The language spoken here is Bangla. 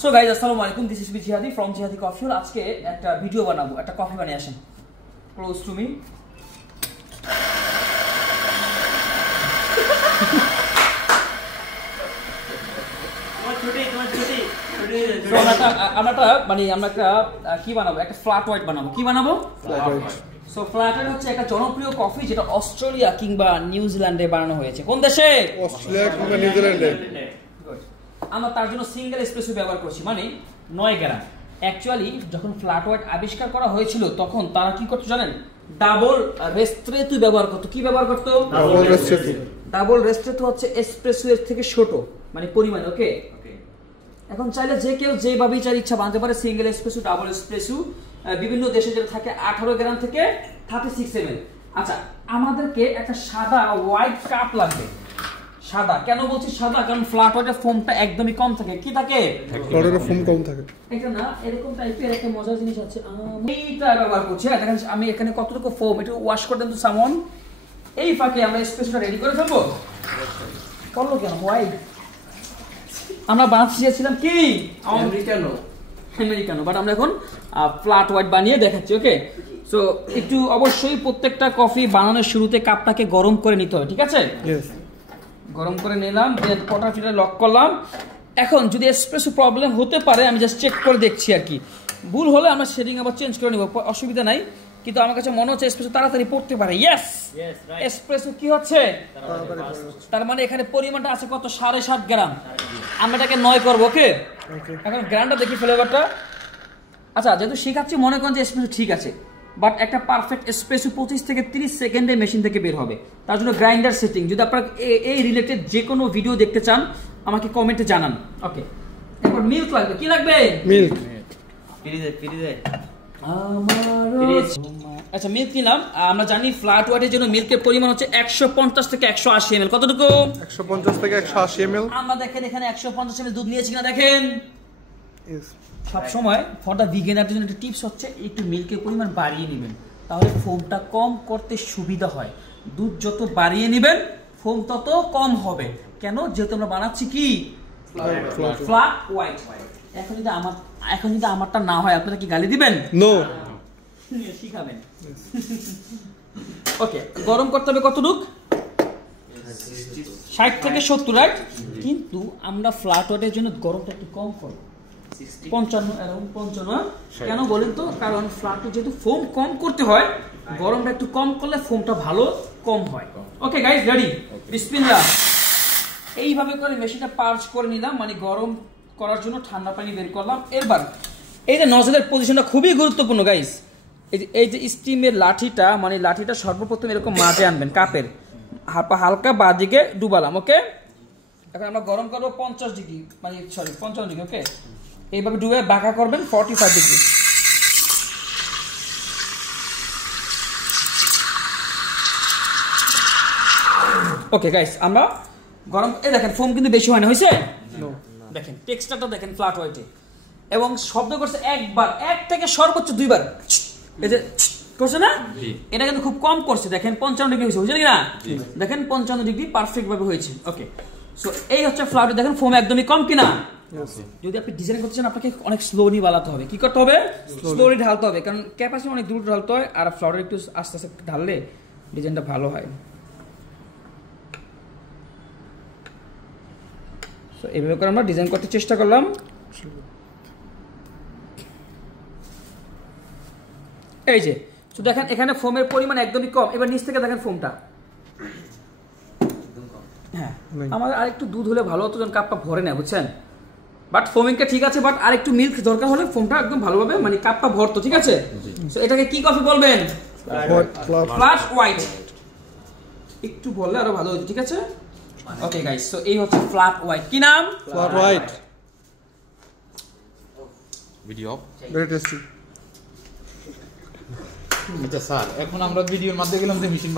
সো গাইজ আসসালামু আলাইকুম, দিস ইজ জিহাদি ফ্রম জিহাদি কফি হল। আজকে একটা ভিডিও বানাবো, একটা কফি বানিয়ে আসেন ক্লোজ টু মি। আমরা একটা কি বানাবো, একটা ফ্ল্যাট হোয়াইট বানাবো। কি বানাবো? সো ফ্ল্যাট হোয়াইট হচ্ছে একটা জনপ্রিয় কফি যেটা অস্ট্রেলিয়া কিংবা নিউজিল্যান্ডে বানানো হয়েছে। কোন দেশে? অস্ট্রেলিয়া কিংবা নিউজিল্যান্ডে। আমরা তার জন্য সিঙ্গেল এসপ্রেসো ব্যবহার করছি, মানে 9 গ্রাম। অ্যাকচুয়ালি যখন ফ্ল্যাট হোয়াইট আবিষ্কার করা হয়েছিল তখন তারা কি করতো জানেন? ডাবল রেস্ট্রেতু ব্যবহার করতো। কি ব্যবহার করতো? ডাবল রেস্ট্রেতু হচ্ছে এসপ্রেসো এর থেকে ছোট, মানে পরিমাণ। ওকে, এখন চাইলে যে কেউ যেভাবেই চাই ইচ্ছা বানাতে পারে, সিঙ্গেল এসপ্রেসো, ডাবল এসপ্রেসো। বিভিন্ন দেশে যেটা থাকে 18 গ্রাম থেকে 36 ml। আচ্ছা, আমাদেরকে একটা সাদা হোয়াইট কাপ লাগবে। সাদা কেন বলছি সাদা? কারণ ফ্ল্যাট হোয়াইটের ফোমটা একদমই কম থাকে। কি থাকে? ফ্ল্যাটের ফোম কম থাকে। এটা না, এরকম টাইপের একটা মজার জিনিস আছে, আমি এইটা ব্যবহার করছি। দেখেন আমি এখানে কতটুকু ফোম, একটু ওয়াশ করে দেন তো সামন। এই ফাঁকে আমরা এসপ্রেসোটা রেডি করে ফেলবো। করলো কেন? হোয়াইট আমরা বানাতে চেয়েছিলাম কি আমেরিকানো, বাট আমরা এখন ফ্ল্যাট হোয়াইট বানিয়ে দেখাচ্ছি। ওকে, সো একটু অবশ্যই প্রত্যেকটা কফি বানানোর শুরুতে কাপটাকে গরম করে নিতে হবে, ঠিক আছে? গরম করে নিলাম, দেন পটাফিটা লক করলাম। এখন যদি এসপ্রেসো প্রবলেম হতে পারে, আমি জাস্ট চেক করে দেখছি আর কি। ভুল হলে আমরা শেডিং আবার চেঞ্জ করে নেব, অসুবিধা নাই। কিন্তু আমার কাছে মনে হচ্ছে এসপ্রেসো তাড়াতাড়ি পড়তে পারে। ইয়েস, এসপ্রেসো কি হচ্ছে? তার মানে এখানে পরিমাণটা আছে কত? 7.5 গ্রাম। আমরা এটাকে 9 করবো। ওকে, এখন গ্রামটা দেখি, ফ্লেভারটা। আচ্ছা, যেহেতু শেখাচ্ছি মনে করেন যে এসপ্রেসো ঠিক আছে, বাট একটা পারফেক্ট এসপ্রেসো 25 থেকে 30 সেকেন্ডে মেশিন থেকে বের হবে। তার জন্য গ্রাইন্ডার সেটিং, যদি আপনারা এই রিলেটেড যে কোনো ভিডিও দেখতে চান আমাকে কমেন্টে জানান। ওকে, এরপর মিল্ক লাগবে। কি লাগবে? মিল্ক। আচ্ছা, মিল্ক নিলাম। আমরা জানি ফ্ল্যাট হোয়াইটের জন্য মিল্কের পরিমাণ হচ্ছে 150 থেকে 180 ml। কতটুকু? 150 থেকে 180 ml। আমরা দেখেন এখানে 150 ml দুধ নিয়েছি কিনা দেখেন। সব সময় ফর দা বিগিনারদের জন্য একটা টিপস হচ্ছে একটু মিল্কের পরিমাণ বাড়িয়ে নেবেন, তাহলে ফোমটা কম করতে সুবিধা হয়। দুধ যত বাড়িয়ে নেবেন ফোম তত কম হবে। কেন? যেহেতু আমরা বানাচ্ছি কি ফ্ল্যাট হোয়াইট। এখন যদি আমারটা না হয় আপনারা কি গালি দিবেন? নো, শিখাবেন। ওকে, গরম করতে হবে কতটুক? 60 থেকে 70, রাইট? কিন্তু আমরা ফ্ল্যাট হোয়াইটের জন্য গরমটা একটু কম করব, 55। কেন বলেন তো? কারণ ফ্ল্যাটে যেহেতু ফোম কম করতে হয়, গরমটা একটু কম করলে ফোমটা ভালো কম হয়। Okay guys, ready? বিসমিল্লাহ। এইভাবে করে মেশিনটা পার্চ করে নিলাম, মানে গরম করার জন্য ঠান্ডা পানি বের করলাম। এবার এই যে নজলের পজিশনটা খুবই গুরুত্বপূর্ণ গাইস। এই যে স্টিমের লাঠিটা, মানে লাঠিটা সর্বপ্রথম এরকম মাঝে আনবেন, কাপের হালকা বাঁদিকে ডুবালাম। ওকে, এখন আমরা গরম করবো 50 ডিগ্রি, মানে 55 ডিগ্রি। ওকে, এইভাবে ডুবে বাঁকা করবেন 45 ডিগ্রি। ওকে গাইস, আমরা গরম, এই দেখেন ফোম কিন্তু বেশি হয় না, হয়েছে? দেখেন টেক্সচারটা দেখেন ফ্ল্যাট হোয়াইটে, এবং শব্দ করছে একবার, 1 থেকে সর্বোচ্চ 2 বার। এই যে করছে না, এটা কিন্তু খুব কম করছে। দেখেন 55 ডিগ্রি হয়েছে, বুঝলেন না? দেখেন 55 ডিগ্রি পারফেক্ট ভাবে হয়েছে। ওকে, সো এই হচ্ছে ফ্ল্যাট। দেখেন ফোম একদমই কম কিনা। যদি আপনি ডিজাইন করতে চান আপনাকে অনেক স্লোলি বানাতে হবে। কি করতে হবে? স্লোলি ঢালতে হবে, কারণ ক্যাপাসিটি অনেক দ্রুত ঢালতে হয়, আর ফ্লাওয়ার একটু আস্তে আস্তে ঢাললে ডিজাইনটা ভালো হয়। সো এইভাবে করে আমরা ডিজাইন করতে চেষ্টা করলাম। এই যে তো দেখেন এখানে ফোমের পরিমাণ একদমই কম। এবার নিচ থেকে দেখেন ফোমটা। হ্যাঁ, আমাদের আরেকটু দুধ হলে ভালো হতো, যেন কাপটা ভরে নেয়, বুঝছেন? বাট ফোমিংটা ঠিক আছে, বাট আরেকটু মিল্ক দরকার হলে ফোমটা একদম ভালোভাবে, মানে কাপটা ভরতো, ঠিক আছে? সো এটাকে কি কফি বলবেন? Flat white. একটু বললে আরো ভালো হতো, ঠিক আছে? ওকে গাইস, সো এই হচ্ছে ফ্ল্যাট হোয়াইট। কি নাম? Flat white. Video very tasty. আচ্ছা স্যার, এখন আমরা ভিডিওর মধ্যে গেলাম যে মেশিন